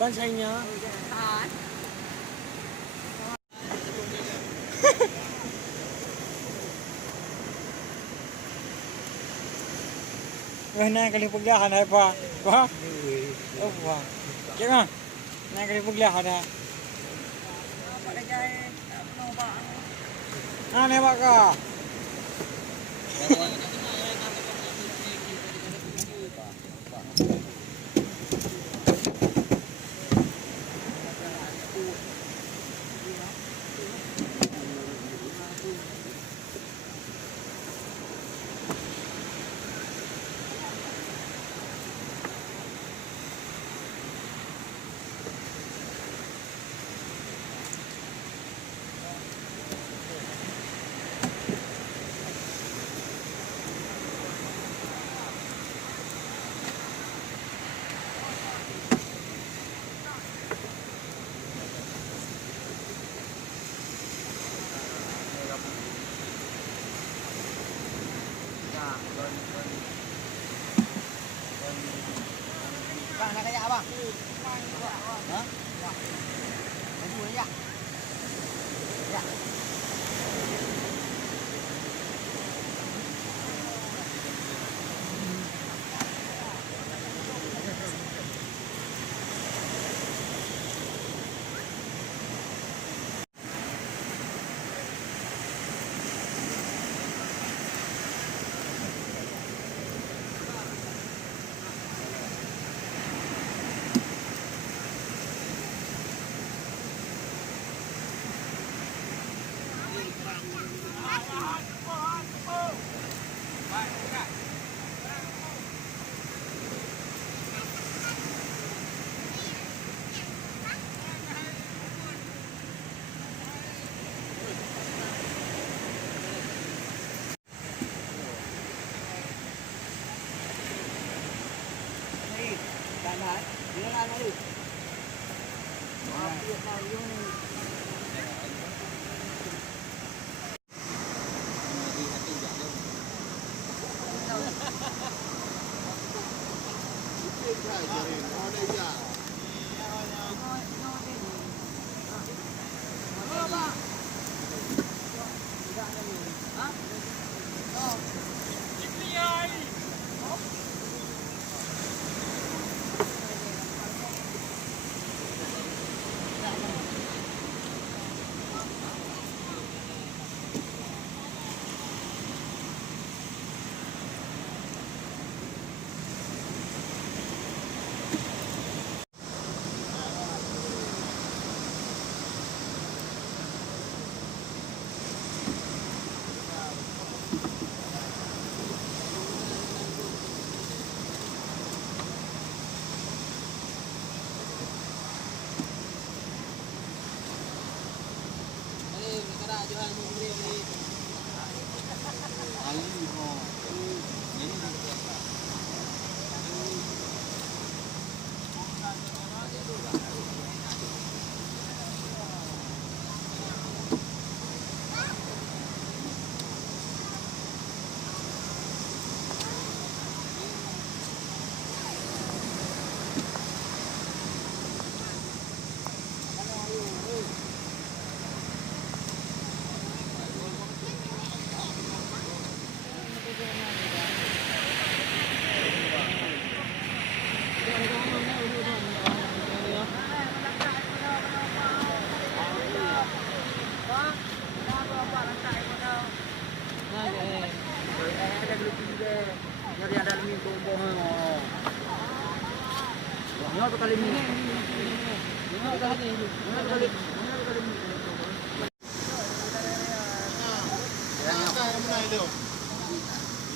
Ban sainya. Nah kali pergilah ada apa? Wah. Oh wah. Kira. Nah kali pergilah ada. Apa dah jahit? Nampak. Ah nampak ke? Bang, nak kayak apa? Hah? Maju aja. Ya.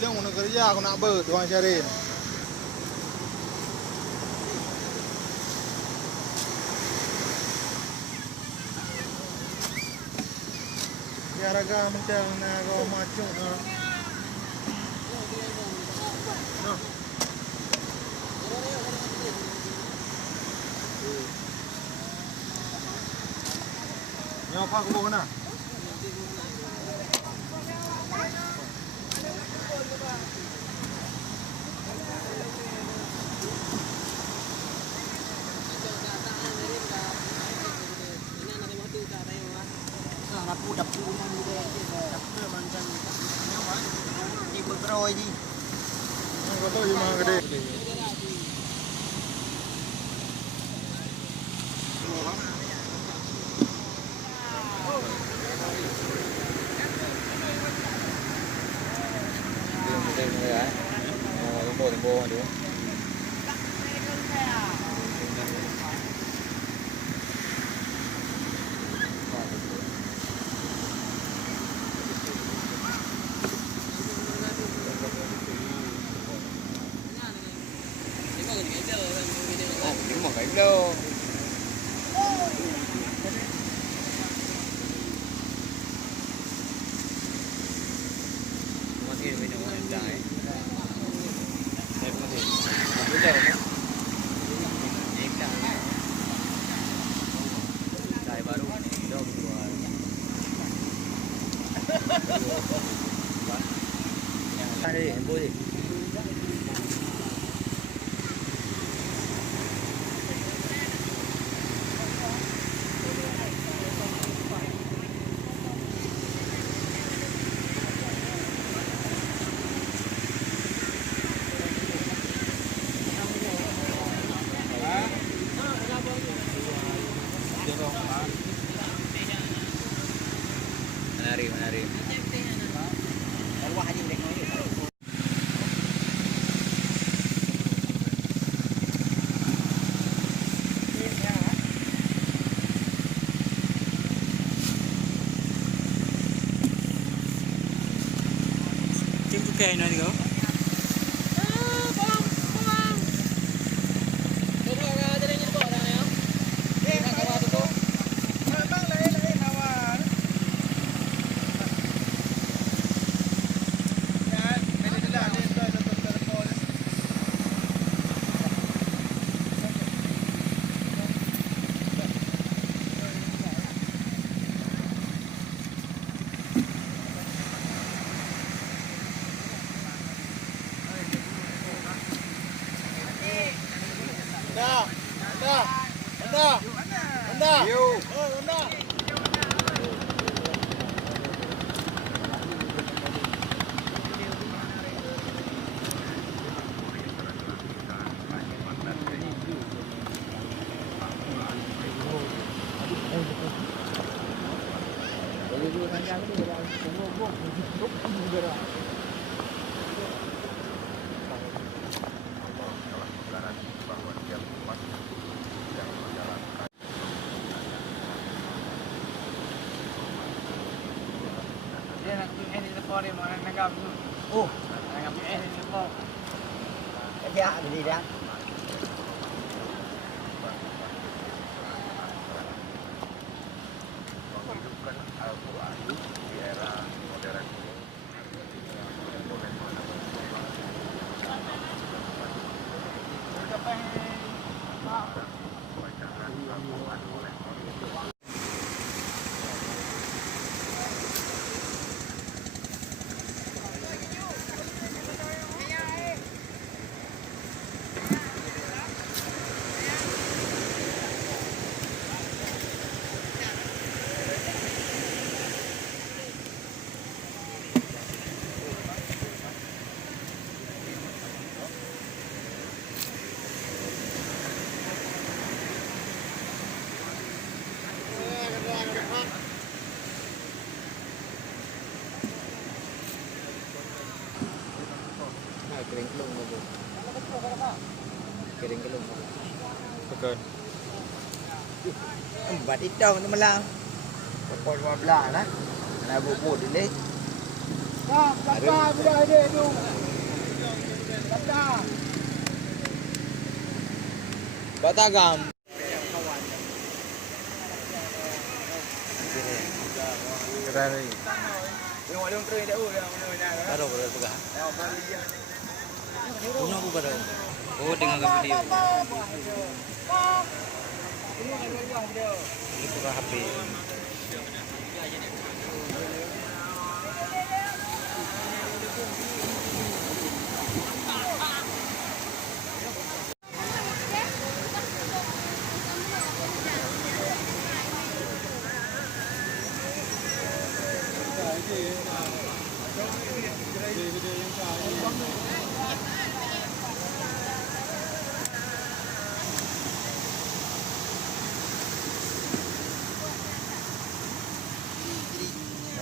Bilang mana kerja aku nak ber tuan Syaril. Biar agak mentang nak kau macam ha. No. Nyawa apa aku bawa kena? Dapur man juga. Dapur man kan. Ikut beroy di. Ang ito yung mga gede. Tempo tu. Những một cái đâu. Masih ada yang mau dah. Đây, em đi. Menari. Tim tu kayak mana kau? Anda. Yo. Oh, anda. Oh, kerja di dah. Menghidupkan Al-Quran di era modern ini. Kering kelung apa? Kering kelung apa? Betul. Empat itu tu malang. Pokok 12 lah. Nak bubut ni. Dah, dah sudah ada tu. Dah. Batagam. Kedai ni. Tengok dia terus dah mana-mana. Baru pegang. Yang beli dia. Punya aku baru. Oh, dengan video. Ini bukan HP.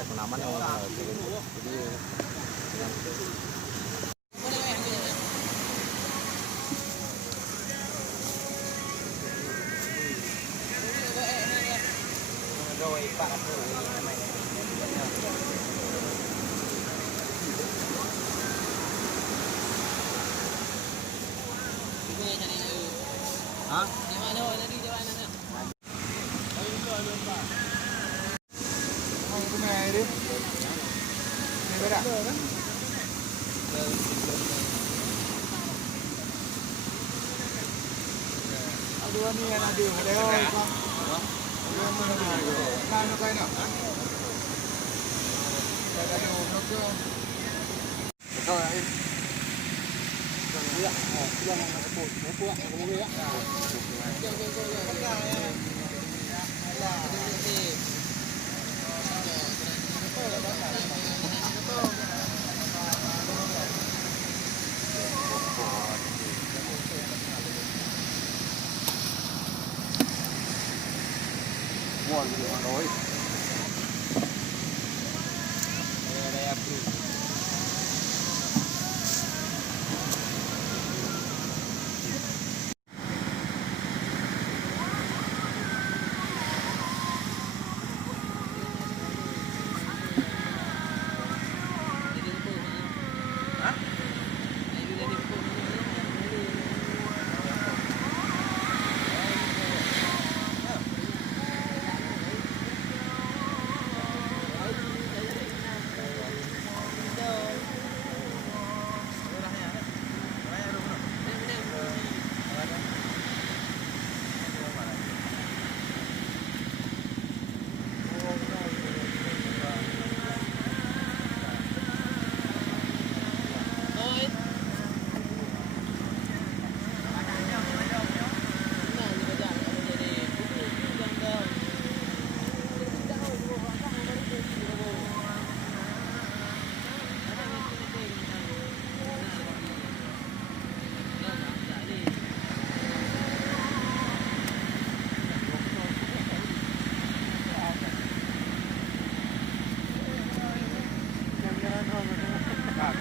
Penaman yang jadi rồi bạn hả? Không cái này đi. Này cái đã. Aduh ni yang ada. Ada oi kau. Aduh mana ni? Mana kau nak? Ada ada orang tu. Betul ni. Ya, pulang nak keput. Pulang nak keput ya. Mua gì mà nói. Đây áp lực.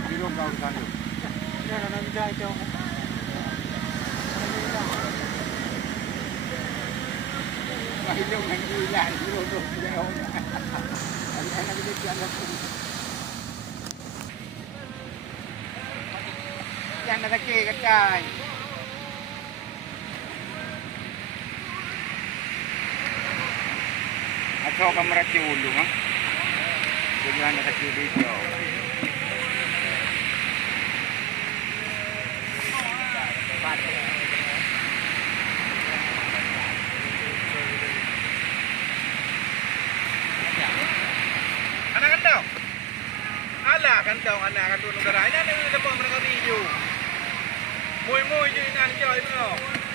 Belum kau di sana. Ya, nanti saya coba. Belum lagi hilang, belum jauh. Ada lagi di sana. Yang ada ke kecai. Atau kamera dulu, mah. Jadi anda kecil itu. Anak kandang, ala kandang anak kandung negara ini ada mereka video, mui je ini ada joy benar.